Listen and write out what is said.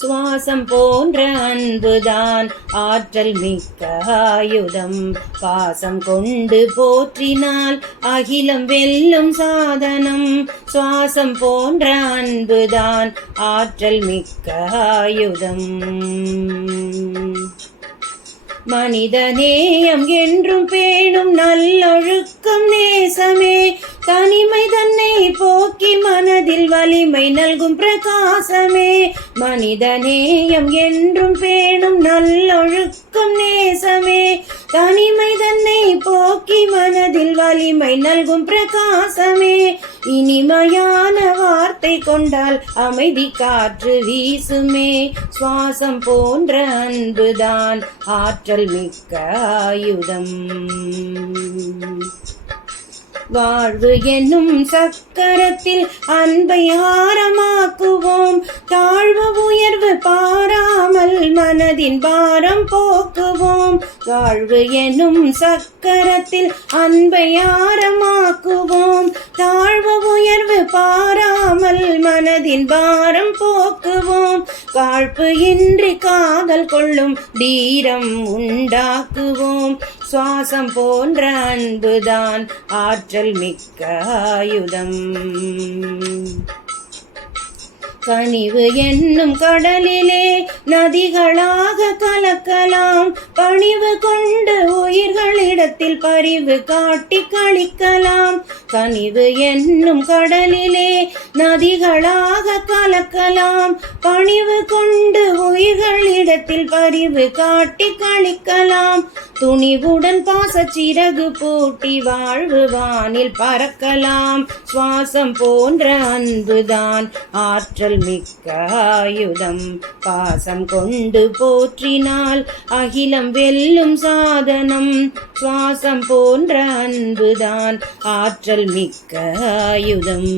சுவாசம் போன்ற அன்புதான் ஆற்றல் மிக்க ஆயுதம். பாசம் கொண்டு போற்றினால் அகிலம் வெல்லும் சாதனம். சுவாசம் போன்ற அன்புதான் ஆற்றல் மிக்க ஆயுதம். மனித நேயம் என்றும் பேணும் நல்லொழுக்கம் நேசமே. தனிமை தன்னை போக்கி மனதில் வலிமை நல்கும் பிரகாசமே. மனித நேயம் என்றும் பேணும் நல்லொழுக்கம் நேசமே. தனிமை தன்னை போக்கி மனதில் வலிமை நல்கும் பிரகாசமே. இனிமையான வார்த்தை கொண்டால் அமைதி காற்று வீசுமே. சுவாசம் போன்ற அன்புதான் ஆற்றல் மிக்க ஆயுதம். வாழ்வு என்னும் சக்கரத்தில் அன்பை ஆரமாக்குவோம். தாழ்வு உயர்வு பாராமல் மனதின் பாரம் போக்குவோம். வாழ்வு என்னும் சக்கரத்தில் அன்பை ஆரமாக்குவோம். தாழ்வு உயர்வு பாராமல் மனதின் பாரம் போக்குவோம். காழ்ப்பு இன்றி காதல் கொள்ளும் தீரம் உண்டாக்குவோம். சுவாசம் போன்ற அன்புதான் ஆற்றல் மிக்க ஆயுதம். கனிவு என்னும் கடலிலே நதிகளாக கலக்கலாம். பணிவு கொண்டு உயிர்களிடத்தில் பரிவு காட்டி கழிக்கலாம். கனிவு என்னும் கடலிலே நதிகளாக கலக்கலாம். பணிவு கொண்டு உயிர்களிடத்தில் பரிவு காட்டி கழிக்கலாம். துணிவுடன் பாசச்சிறகு பூட்டி வாழ்வு வானில் பறக்கலாம். சுவாசம் போன்ற அன்புதான் ஆற்றல் மிக்க ஆயுதம். பாசம் கொண்டு போற்றினால் அகிலம் வெல்லும் சாதனம். சுவாசம் போன்ற அன்புதான் ஆற்றல் மிக்க ஆயுதம்.